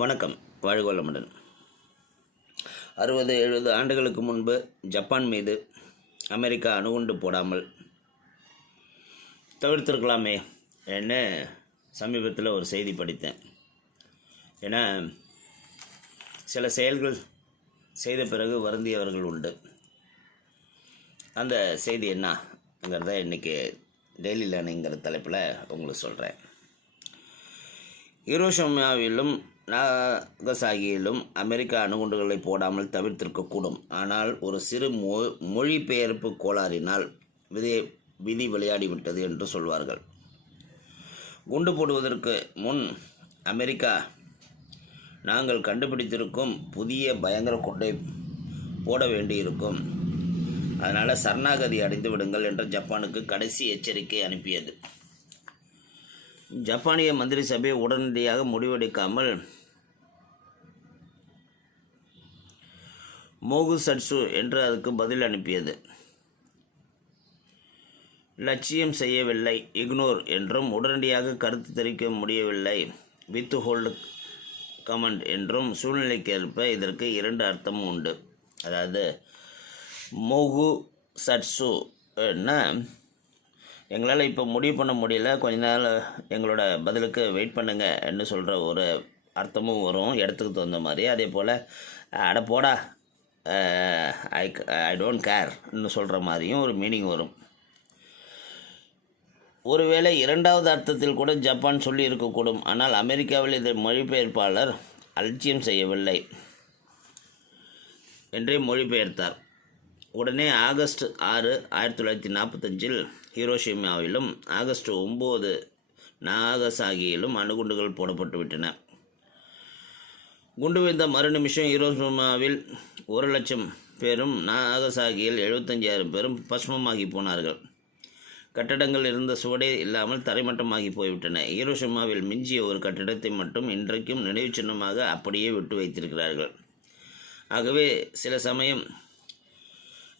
வணக்கம். வாழ்க வளமுடன். 60-70 ஆண்டுகளுக்கு முன்பு ஜப்பான் மீது அமெரிக்கா அணுகுண்டு போடாமல் தவிர்த்திருக்கலாமே என்ன சமீபத்தில் ஒரு செய்தி படித்தேன். ஏன்னா சில செயல்கள் செய்த பிறகு வருந்தியவர்கள் உண்டு. அந்த செய்தி என்னங்கிறத இன்றைக்கி டெய்லி லேர்னிங்கிற தலைப்பில் உங்களுக்கு சொல்கிறேன். ஹிரோஷிமாவிலும் நாகசாகியிலும் அமெரிக்கா அணுகுண்டுகளை போடாமல் தவிர்த்திருக்கக்கூடும். ஆனால் ஒரு சிறு மொழிபெயர்ப்பு கோளாறினால் விதி விளையாடிவிட்டது என்று சொல்வார்கள். குண்டு போடுவதற்கு முன் அமெரிக்கா நாங்கள் கண்டுபிடித்திருக்கும் புதிய பயங்கர குண்டை போட வேண்டியிருக்கும், அதனால் சரணாகதி அடைந்து விடுங்கள் என்ற ஜப்பானுக்கு கடைசி எச்சரிக்கை அனுப்பியது. ஜப்பானிய மந்திரி சபை உடனடியாக முடிவெடுக்காமல் மோகுசட்சு என்று அதுக்கு பதில் அனுப்பியது. லட்சியம் செய்யவில்லை, இக்னோர் என்றும், உடனடியாக கருத்து தெரிவிக்க முடியவில்லை, வித் ஹோல்டு கமெண்ட் என்றும். சூழ்நிலைக்கேற்ப இதற்கு 2 அர்த்தமும் உண்டு. அதாவது மோகுசட்சு எங்களால் இப்போ முடிவு பண்ண முடியல, கொஞ்ச நாள் எங்களோட பதிலுக்கு வெயிட் பண்ணுங்க என்று சொல்கிற ஒரு அர்த்தமும் வரும் இடத்துக்கு தகுந்த மாதிரி. அதே போல் அட போடா ஐ டோன்ட் கேர்னு சொல்கிற மாதிரியும் ஒரு மீனிங் வரும். ஒருவேளை 2வது அர்த்தத்தில் கூட ஜப்பான் சொல்லி இருக்கக்கூடும். ஆனால் அமெரிக்காவில் இதை மொழிபெயர்ப்பாளர் அலட்சியம் செய்யவில்லை என்றே மொழிபெயர்த்தார். உடனே ஆகஸ்ட் 6, 1945 ஹிரோஷிமாவிலும் ஆகஸ்ட் 9 நாகசாகியிலும் அணுகுண்டுகள் போடப்பட்டு விட்டன. குண்டு வீழ்ந்த மறுநிமிஷம் ஹிரோஷிமாவில் 1,00,000 பேரும் நாகசாகியில் 75,000 பேரும் பஸ்மமாகி போனார்கள். கட்டடங்கள் இருந்த சுவடே இல்லாமல் தரைமட்டமாகி போய்விட்டன. ஹிரோஷிமாவில் மிஞ்சிய ஒரு கட்டிடத்தை மட்டும் இன்றைக்கும் நினைவு சின்னமாக அப்படியே விட்டு வைத்திருக்கிறார்கள். ஆகவே சில சமயம்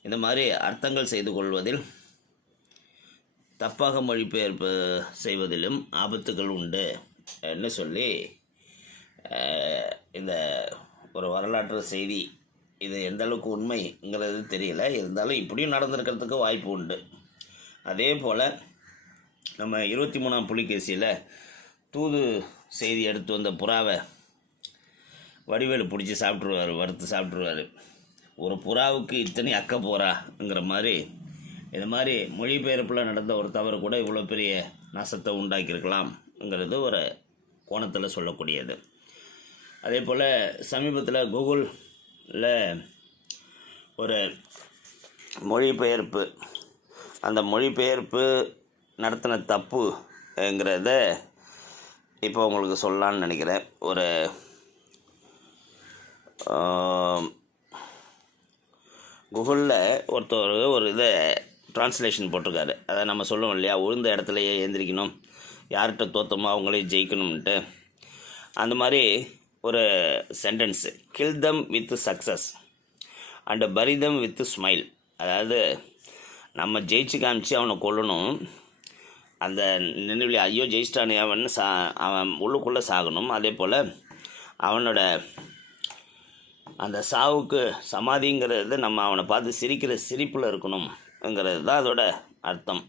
இந்த மாதிரி அர்த்தங்கள் செய்து கொள்வதில், தப்பாக மொழிபெயர்ப்பு செய்வதிலும் ஆபத்துகள் உண்டு என்று சொல்லி இந்த ஒரு வரலாற்று செய்தி. இது எந்த அளவுக்கு உண்மைங்கிறது தெரியல, இருந்தாலும் இப்படியும் நடந்திருக்கிறதுக்கு வாய்ப்பு உண்டு. அதே போல் நம்ம 23ஆம் புலிகேசியில் தூது செய்தி எடுத்து வந்த புறாவை வடிவேலு பிடிச்சி வறுத்து சாப்பிட்ருவார். ஒரு புறாவுக்கு இத்தனை அக்க போறாங்கிற மாதிரி இது மாதிரி மொழிபெயர்ப்பில் நடந்த ஒரு தவறு கூட இவ்வளோ பெரிய நாசத்தை உண்டாக்கியிருக்கலாம்ங்கிறது ஒரு கோணத்தில் சொல்லக்கூடியது. அதே போல் சமீபத்தில் கூகுளில் ஒரு மொழிபெயர்ப்பு, அந்த மொழிபெயர்ப்பு நடத்தின தப்புங்கிறத இப்போ உங்களுக்கு சொல்லலான்னு நினைக்கிறேன். ஒரு கூகுளில் ஒருத்தர் ஒரு இதை ட்ரான்ஸ்லேஷன் போட்டிருக்காரு. அதை நம்ம சொல்லுவோம் இல்லையா, உழுந்த இடத்துலையே எழுந்திரிக்கணும், யார்கிட்ட தோற்றமோ அவங்களே ஜெயிக்கணும்ன்ட்டு. அந்த மாதிரி ஒரு sentence, kill them with success and bury them with smile. அதாவது நம்ம ஜெயிச்சு காமிச்சு அவனை கொல்லணும், அந்த நினைவில் ஐயோ ஜெயிச்சிட்டானே அவன் உள்ளுக்குள்ளே சாகணும். அதே போல் அவனோட அந்த சாவுக்கு சமாதிங்கிறது நம்ம அவனை பார்த்து சிரிக்கிற சிரிப்பில் இருக்கணும்ங்கிறது தான் அதோட அர்த்தம்.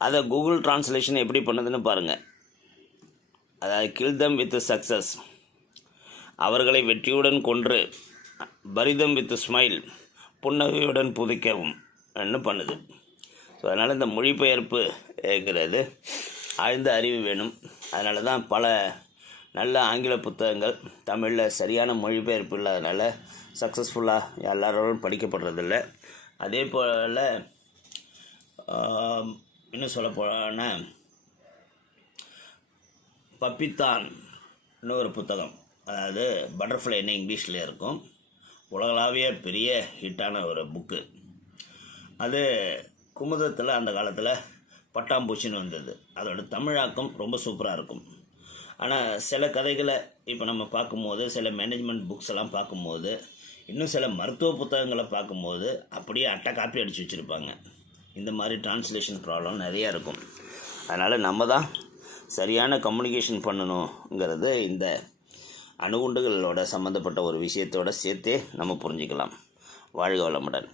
அதை கூகுள் டிரான்ஸ்லேஷன் எப்படி பண்ணுதுன்னு பாருங்கள். அதாவது கில் தம் வித் சக்ஸஸ், அவர்களை வெற்றியுடன் கொன்று, பரிதம் வித் ஸ்மைல், புன்னகையுடன் புதைக்கவும் என்ன பண்ணுது. ஸோ அதனால் இந்த மொழிபெயர்ப்புங்கிறது ஆழ்ந்த அறிவு வேணும். அதனால தான் பல நல்ல ஆங்கில புத்தகங்கள் தமிழில் சரியான மொழிபெயர்ப்பு இல்லாதனால சக்ஸஸ்ஃபுல்லாக எல்லாரோடும் படிக்கப்படுறதில்ல. அதே போல் இன்னும் சொல்ல போனால் பப்பித்தான்னு ஒரு புத்தகம், அதாவது பட்டர்ஃப்ளைன்னு இங்கிலீஷில் இருக்கும், உலகளாவிய பெரிய ஹிட்டான ஒரு புக்கு. அது குமுதத்தில் அந்த காலத்தில் பட்டாம்பூச்சின்னு வந்தது. அதோட தமிழாக்கம் ரொம்ப சூப்பராக இருக்கும். ஆனால் சில கதைகளை இப்போ நம்ம பார்க்கும்போது, சில மேனேஜ்மெண்ட் புக்ஸ் எல்லாம் பார்க்கும்போது, இன்னும் சில மருத்துவ புத்தகங்களை பார்க்கும்போது அப்படியே காப்பி அடித்து வச்சுருப்பாங்க. இந்த மாதிரி டிரான்ஸ்லேஷன் ப்ராப்ளம் நிறையா இருக்கும். அதனால் நம்ம தான் சரியான கம்யூனிகேஷன் பண்ணணுங்கிறது இந்த அணுகுண்டுகளோட சம்மந்தப்பட்ட ஒரு விஷயத்தோடு சேர்த்தே நம்ம புரிஞ்சுக்கலாம். வாழ்க வளமுடன்.